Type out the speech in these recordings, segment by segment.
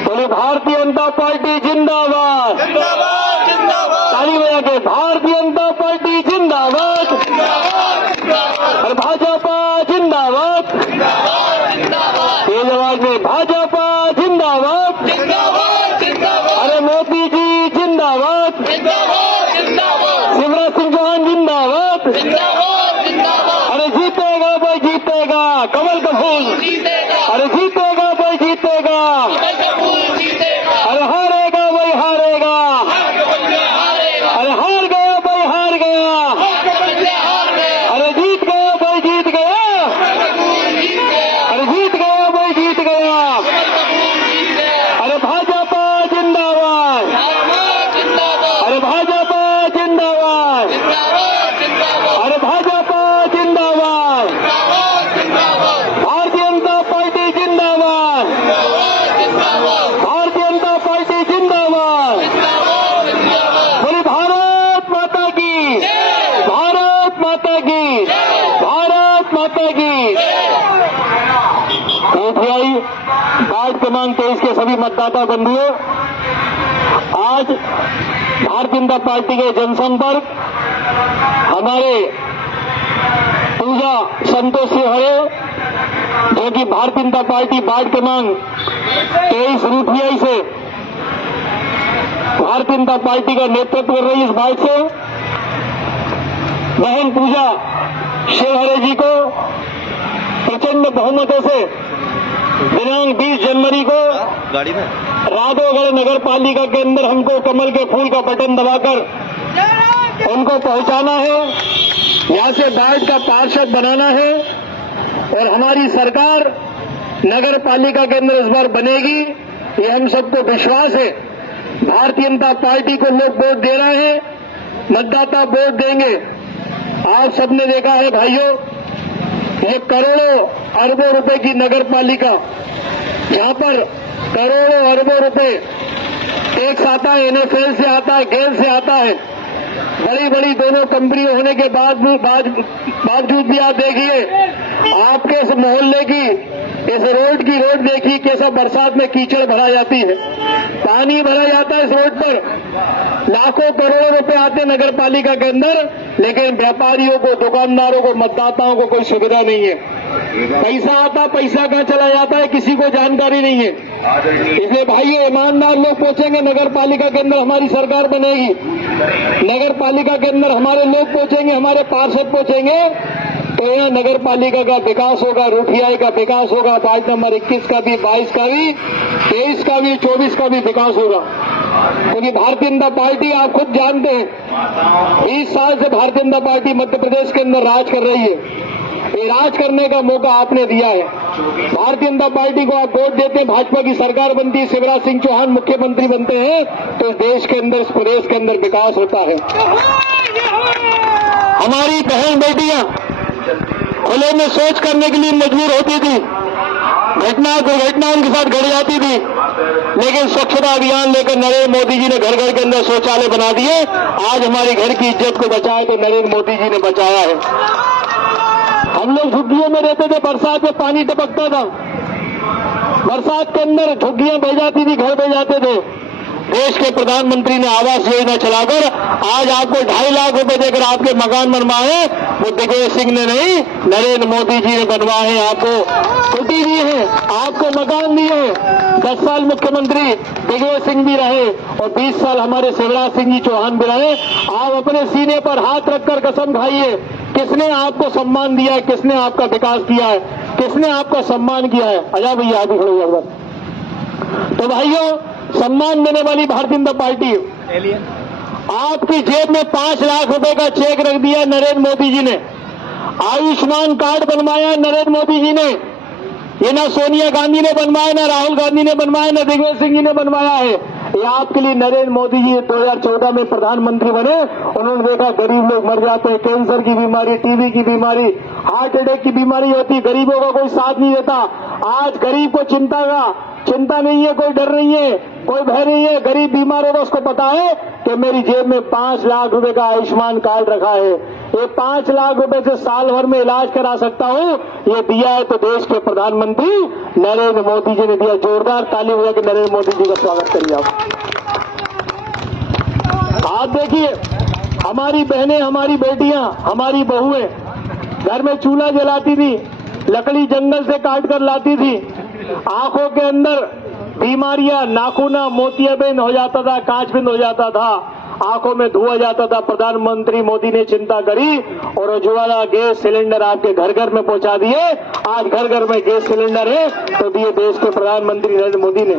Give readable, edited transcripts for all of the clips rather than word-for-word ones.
बोले भारतीय जनता पार्टी जिंदाबाद, ताली बजा के भारतीय जनता पार्टी जिंदाबाद, और भाजपा जिंदाबाद, तेज आवाज में भाजपा जिंदाबाद, अरे मोदी जी जिंदाबाद, शिवराज सिंह चौहान जिंदाबाद, अरे जीतेगा भाई जीतेगा कमल का फूल, अरे जीतेगा भाई जीतेगा, अरे हारेगा भाई हारेगा, अरे हार गया भाई हार गया, अरे जीत गया भाई जीत गया, अरे जीत गया भाई जीत गया, अरे भाजपा जिंदाबाद, अरे भाजपा जिंदाबाद, अरे भाजपा जिंदाबाद, भारतीय जनता पार्टी जिंदाबाद, भारतीय जनता पार्टी जिंदाबाद, बोली भारत माता की, भारत माता की, भारत माता की। पीटीआई वार्ड क्रमांक 23 के सभी मतदाता बंधुओं, आज भारतीय जनता पार्टी के जनसंपर्क हमारे पूजा संतोष सिंह जो कि भारतीय जनता पार्टी वार्ड क्रमांक 23 रूठियाई से भारतीय जनता पार्टी का नेतृत्व कर रही इस वार्ड से बहन पूजा शिवहरे जी को प्रचंड बहुमतों से दिनांक 20 जनवरी को गाड़ी में राघवगढ़ नगर पालिका के अंदर हमको कमल के फूल का बटन दबाकर उनको पहुंचाना है, यहां से वार्ड का पार्षद बनाना है और हमारी सरकार नगर पालिका के अंदर इस बार बनेगी, ये हम सबको विश्वास है। भारतीय जनता पार्टी को लोग वोट दे रहे हैं, मतदाता वोट देंगे। आप सबने देखा है भाइयों, ये करोड़ों अरबों रुपए की नगर पालिका, जहां पर करोड़ों अरबों रुपए टैक्स आता है, एनएफएल से आता है, गेल से आता है, बड़ी बड़ी दोनों कंपनी होने के बावजूद भी आप देखिए आपके इस मोहल्ले की इस रोड देखिए कैसा बरसात में कीचड़ भरा जाती है, पानी भरा जाता है इस रोड पर। लाखों करोड़ों रुपए आते हैं नगर पालिका के अंदर, लेकिन व्यापारियों को, दुकानदारों को, मतदाताओं को कोई सुविधा नहीं है। पैसा आता, पैसा कहाँ चला जाता है किसी को जानकारी नहीं है। इसलिए भाइयों, ईमानदार लोग पहुंचेंगे नगर पालिका के अंदर, हमारी सरकार बनेगी। नगर पालिका के अंदर हमारे लोग पहुंचेंगे, हमारे पार्षद पहुंचेंगे, तो यहाँ नगर पालिका का विकास होगा, रूठियाई का विकास होगा, वार्ड नंबर 21 का भी, 22 का भी, 23 का भी, 24 का भी विकास होगा। क्योंकि भारतीय जनता पार्टी, आप खुद जानते हैं, 20 साल से भारतीय जनता पार्टी मध्य प्रदेश के अंदर राज कर रही है। ये राज करने का मौका आपने दिया है। भारतीय जनता पार्टी को आप वोट देते हैं, भाजपा की सरकार बनती है, शिवराज सिंह चौहान मुख्यमंत्री बनते हैं, तो देश के अंदर, इस प्रदेश के अंदर विकास होता है। हमारी बहन बेटियां खुले में शौच करने के लिए मजबूर होती थी, दुर्घटना उनके साथ घट जाती थी, लेकिन स्वच्छता अभियान लेकर नरेंद्र मोदी जी ने घर घर के अंदर शौचालय बना दिए। आज हमारे घर की इज्जत को बचाए तो नरेंद्र मोदी जी ने बचाया है। हम लोग झुग्गियों में रहते थे, बरसात में पानी टपकता था, बरसात के अंदर झुग्गियां बह जाती थी, घर बह जाते थे। देश के प्रधानमंत्री ने आवास योजना चलाकर आज आपको 2.5 लाख रुपए देकर आपके मकान बनवाए, वो दिग्विजय सिंह ने नहीं, नरेंद्र मोदी जी ने बनवाए। आपको कुटी दी है, आपको मकान दिए। 10 साल मुख्यमंत्री दिग्विजय सिंह भी रहे और 20 साल हमारे शिवराज सिंह जी चौहान भी रहे। आप अपने सीने पर हाथ रखकर कसम खाइए, किसने आपको सम्मान दिया है, किसने आपका विकास किया है, किसने आपका सम्मान किया है। आजा भैया आगे खड़े हो। तो भाइयों, सम्मान देने वाली भारतीय जनता पार्टी, आपकी जेब में 5 लाख रुपए का चेक रख दिया नरेंद्र मोदी जी ने। आयुष्मान कार्ड बनवाया नरेंद्र मोदी जी ने। ये ना सोनिया गांधी ने बनवाया, ना राहुल गांधी ने बनवाया, ना दिग्विजय सिंह जी ने बनवाया है। ये आपके लिए नरेंद्र मोदी जी 2014 में प्रधानमंत्री बने, उन्होंने देखा गरीब लोग मर जाते हैं, कैंसर की बीमारी, टीबी की बीमारी, हार्ट अटैक की बीमारी होती, गरीबों का कोई साथ नहीं देता। आज गरीब को चिंता नहीं है, कोई डर नहीं है, कोई भय नहीं है। गरीब बीमार होगा, उसको पता है कि मेरी जेब में 5 लाख रुपए का आयुष्मान कार्ड रखा है। ये 5 लाख रुपए से साल भर में इलाज करा सकता हूं, ये दिया है तो देश के प्रधानमंत्री नरेंद्र मोदी जी ने दिया। जोरदार ताली बजा के नरेंद्र मोदी जी का स्वागत करिए आप देखिए, हमारी बहनें, हमारी बेटियां, हमारी बहुएं घर में चूल्हा जलाती थी, लकड़ी जंगल से काट कर लाती थी, आंखों के अंदर बीमारियां, नाखूना मोतियाबिंद हो जाता था, कांचबिंद हो जाता था, आंखों में धुआं जाता था। प्रधानमंत्री मोदी ने चिंता करी और उज्ज्वला गैस सिलेंडर आपके घर घर में पहुंचा दिए। आज घर घर में गैस सिलेंडर है तो दिए देश के प्रधानमंत्री नरेंद्र मोदी ने।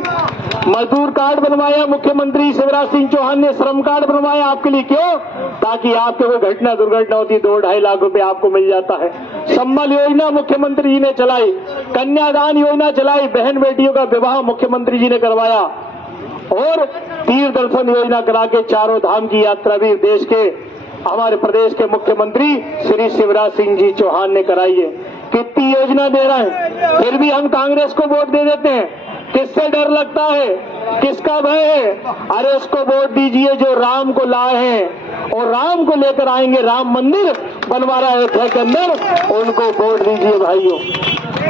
मजदूर कार्ड बनवाया मुख्यमंत्री शिवराज सिंह चौहान ने, श्रम कार्ड बनवाया आपके लिए। क्यों? ताकि आपके कोई घटना दुर्घटना होती 2-2.5 लाख रुपए आपको मिल जाता है। संबल योजना मुख्यमंत्री जी ने चलाई, कन्यादान योजना चलाई, बहन बेटियों का विवाह मुख्यमंत्री जी ने करवाया और तीर्थ दर्शन योजना करा के चारों धाम की यात्रा भी देश के, हमारे प्रदेश के मुख्यमंत्री श्री शिवराज सिंह जी चौहान ने कराई है। कितनी योजना दे रहे हैं, फिर भी हम कांग्रेस को वोट दे देते हैं। किससे डर लगता है, किसका भय है? अरे उसको वोट दीजिए जो राम को लाए हैं और राम को लेकर आएंगे, राम मंदिर बनवा रहा है अयोध्या के अंदर, उनको वोट दीजिए भाइयों।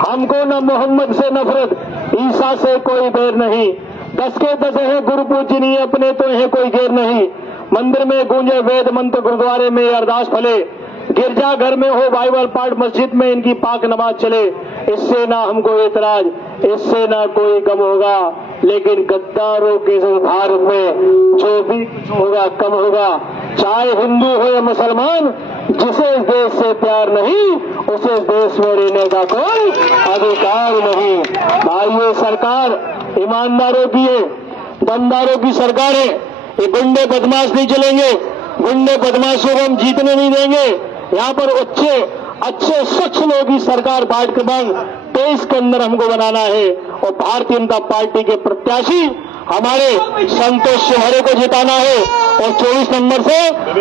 हमको न मोहम्मद से नफरत, ईसा से कोई बैर नहीं, 10 के 10 है गुरु पूजनीय, अपने तो है कोई गैर नहीं। मंदिर में गूंजे वेद मंत्र, गुरुद्वारे में अरदास फले, गिरजा घर में हो बाइबल पाठ, मस्जिद में इनकी पाक नमाज चले। इससे ना हमको एतराज, इससे ना कोई गम होगा, लेकिन गद्दारों के भारत में जो भी होगा कम होगा। चाहे हिंदू हो या मुसलमान, जिसे इस देश से प्यार नहीं, उसे इस देश में रहने का कोई अधिकार नहीं। भाइयों, सरकार ईमानदारों की है, दमदारों की सरकार है। ये गुंडे बदमाश नहीं चलेंगे, गुंडे बदमाशों को हम जीतने नहीं देंगे। यहाँ पर अच्छे स्वच्छ लोगों की सरकार पार्ट क्रमांक 23 के अंदर हमको बनाना है और भारतीय जनता पार्टी के प्रत्याशी हमारे संतोष शिवहरे को जिताना है और 24 नंबर से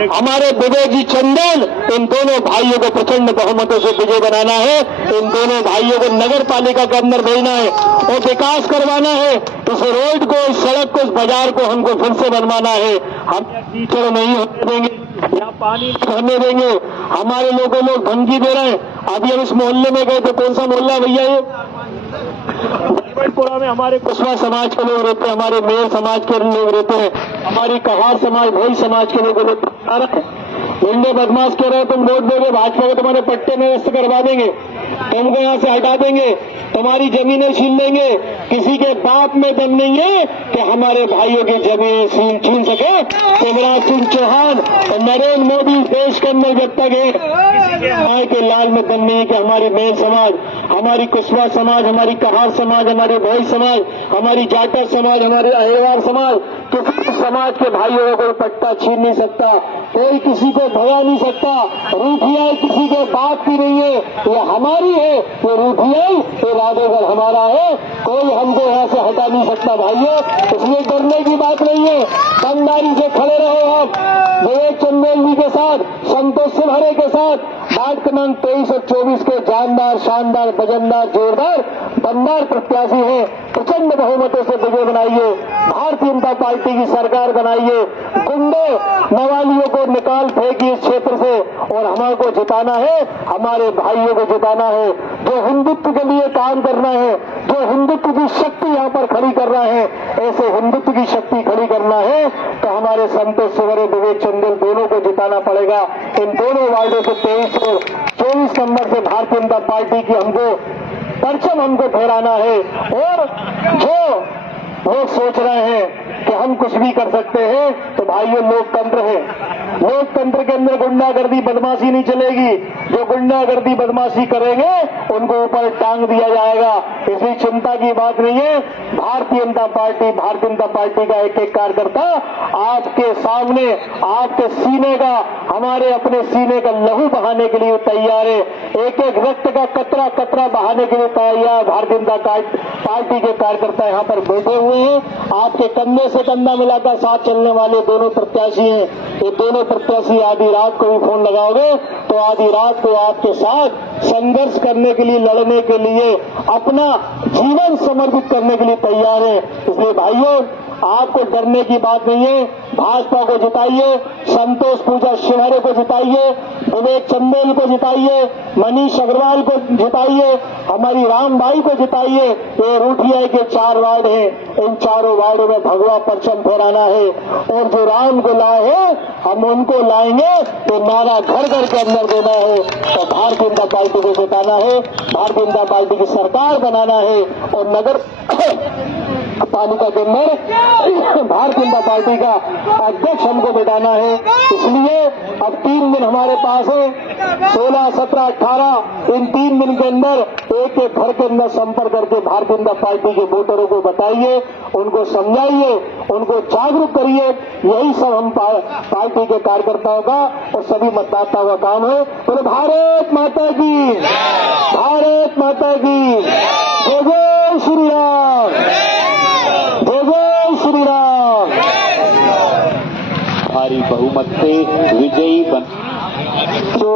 हमारे विवेक जी चंदेल, इन दोनों भाइयों को प्रचंड बहुमतों से विजय बनाना है। इन दोनों भाइयों को नगर पालिका के अंदर भेजना है और विकास करवाना है। इस रोड को, इस सड़क को, इस बाजार को हमको फिर से बनवाना है। हम कीचड़ नहीं होने देंगे, यहाँ पानी नहीं भरने देंगे। हमारे लोग धमकी दे रहे हैं। अभी हम इस मोहल्ले में गए थे, कौन सा मोहल्ला है भैया ये? पुरा में हमारे कुशवा समाज के लोग रहते हैं, हमारे मेयर समाज के लोग रहते हैं, हमारी कहार समाज, भोई समाज के लोग रहते हैं। गुंडे बदमाश कह रहे हैं तुम वोट दोगे भाजपा को, तुम्हारे पट्टे में व्यस्त करवा देंगे, तुमको यहाँ से हटा देंगे, तुम्हारी जमीनें छीन लेंगे। किसी के बाप में दम नहीं है कि हमारे भाइयों की जमीनें छीन सके। शिवराज सिंह चौहान और नरेंद्र मोदी देश के अंदर जब तक है के लाल में दम नहीं है कि हमारी मेयर समाज, हमारी कुशवा समाज, हमारी कहार समाज, हमारी भोई समाज, हमारी जाटव समाज, हमारे अहिरवार समाज, किसी समाज के भाइयों को कोई पट्टा छीन नहीं सकता, कोई किसी को भगा नहीं सकता। रूठियाई किसी के बाप की नहीं है, ये हमारी है। ये रूठियाई, ये राधेगढ़ हमारा है, कोई हमको यहाँ से हटा नहीं सकता भाइयों। इसलिए डरने की बात नहीं है, दमदारी से खड़े रहो। आप विवेक चंदेल जी के साथ, संतोष शिवहरे के साथ वार्ड क्रमांक 23 और 24 के जानदार, शानदार, वजनदार, जोरदार, दमदार प्रत्याशी हैं। प्रचंड बहुमतों से विजय बनाइए, भारतीय जनता पार्टी की सरकार बनाइए, गुंडे मवालियों को निकाल फेंकिए इस क्षेत्र से और हमारे को जिताना है, हमारे भाइयों को जिताना है। जो हिंदुत्व के लिए काम करना है, जो हिंदुत्व की शक्ति यहाँ पर खड़ी कर रहा है, ऐसे हिंदुत्व की शक्ति खड़ी करना है तो हमारे संतोष शिवहरे, विवेक चंदेल दोनों को जिताना पड़ेगा। इन दोनों वार्डों से 23 और 24 नंबर से भारतीय जनता पार्टी की हमको परचम हमको फहराना है। और जो लोग सोच रहे हैं कि हम कुछ भी कर सकते हैं, तो भाइयों लोकतंत्र है, लोकतंत्र के अंदर गुंडागर्दी बदमाशी नहीं चलेगी। जो गुंडागर्दी बदमाशी करेंगे उनको ऊपर टांग दिया जाएगा। इसलिए चिंता की बात नहीं है। भारतीय जनता पार्टी का एक एक कार्यकर्ता आपके सामने, आपके सीने का, हमारे अपने सीने का लहू बहाने के लिए तैयार है। एक एक रक्त का कतरा कतरा बहाने के लिए तैयार भारतीय जनता पार्टी के कार्यकर्ता यहाँ पर बैठे हुए हैं। आपके कंधे से कंधा मिलाकर साथ चलने वाले दोनों प्रत्याशी हैं। ये दोनों प्रत्याशी आधी रात को भी फोन लगाओगे तो आधी रात को आपके साथ संघर्ष करने के लिए, लड़ने के लिए, अपना जीवन समर्पित करने के लिए तैयार है। इसलिए भाइयों, आपको डरने की बात नहीं है। भाजपा को जिताइए। संतोष पूजा शिवहरे को जिताइए, विवेक चंदेल को जिताइए, मनीष अग्रवाल को जिताइए, हमारी रामबाई को जिताइए। ये रूठिया के 4 वार्ड है, इन चारों वार्डों में भगवा परचम फहराना है और जो राम को लाए हैं हम उनको लाएंगे तो नारा घर घर के अंदर देना है और भारतीय जनता पार्टी को जिताना है, भारतीय जनता पार्टी की सरकार बनाना है और नगर पालिका के अंदर भारतीय जनता पार्टी का अध्यक्ष हमको बिठाना है। इसलिए अब 3 दिन हमारे पास है, 16, 17, 18, इन 3 दिन के अंदर एक एक घर के अंदर संपर्क करके भारतीय जनता पार्टी के वोटरों को बताइए, उनको समझाइए, उनको जागरूक करिए। यही सब हम पार्टी के कार्यकर्ताओं का और सभी मतदाताओं का काम है। बोले भारत माता की, भारत माता की जय, जय श्री राम, जय जय श्री राम। भारी बहुमत से विजयी बन जो